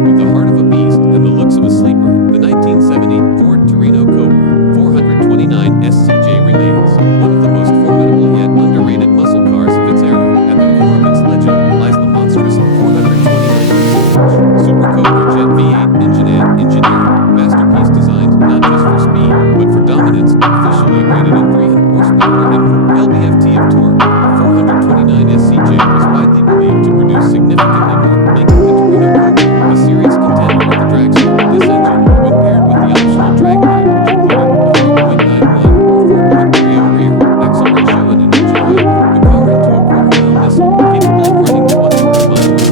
With the heart of a beast and the looks of a sleeper, the 1970 Ford Torino Cobra 429 SCJ remains one of the most formidable yet underrated muscle cars of its era. At the core of its legend lies the monstrous 429 Super Cobra Jet V8 engine and engineering masterpiece designed not just for speed, but for dominance, officially rated at 300 horsepower and lb-ft of torque. The 429 SCJ was widely believed to produce significantly more, making the Torino Cobra a serious contender with the Dragster. This engine, when paired with the optional drag pack, which included a 3.91 or 4.30 rear axle ratio and an engine oil, the car into a quarter-mile missile, capable of running 1/4 mile with a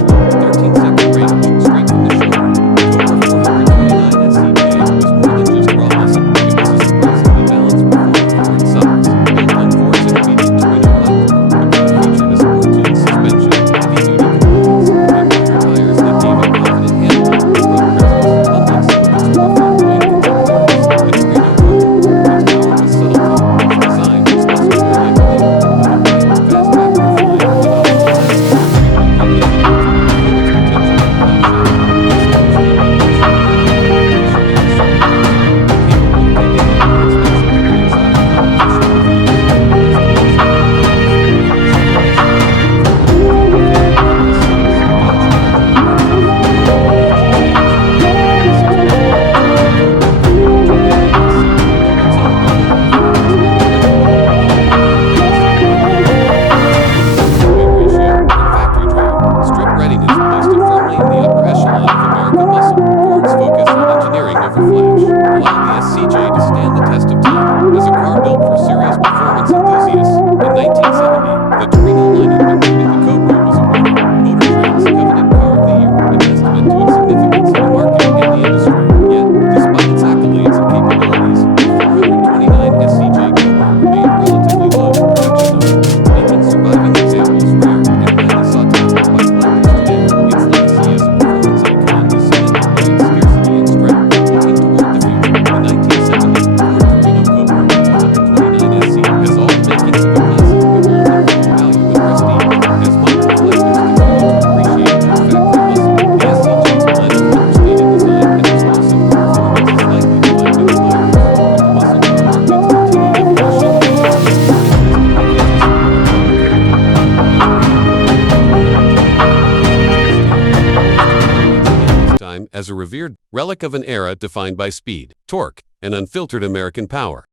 13-second range straight from the showroom. The Cobra 429 SCJ was more than just raw muscle. It was a surprisingly balanced performance for its size. Built on Ford's intermediate Torino platform, the car featured a sport-tuned suspension, heavy-duty components, and wider tires that gave it confident handling and road presence. Unlike some of its more flamboyant contemporaries, the Torino Cobra, its power was subtlety, its design was muscular yet clean, with a bright, fast back profile and optimized treatment that made it able to fulfill its potential without shocking. This understatement was capable of taking on more expensive and exotic competition with ease. Allowed the SCJ to stand the test of time. As a car built for serious performance enthusiasts, in 1970, the Torino lineup, including the Cobra, was awarded Motor Trend's coveted Car of the Year, a testament to its significance in the market and the industry. Yet, despite its accolades and capabilities, the 429 SCJ Cobra remained relatively low in production numbers, making surviving examples rare and highly sought after by collectors today. Its legacy as a performance icon is cemented by its scarcity and strength. Looking toward the future, the 1970 Ford Torino Cobra 429 SC has all the makings of a classic, evolving through value and prestige. As modern collectors continue to appreciate true factory muscle, the SCJ's blend of understated design and explosive performance is likely to find new admirers. With the muscle car market's continued evolution and the audience more interested in the time as a revered relic of an era defined by speed, torque, and unfiltered American power.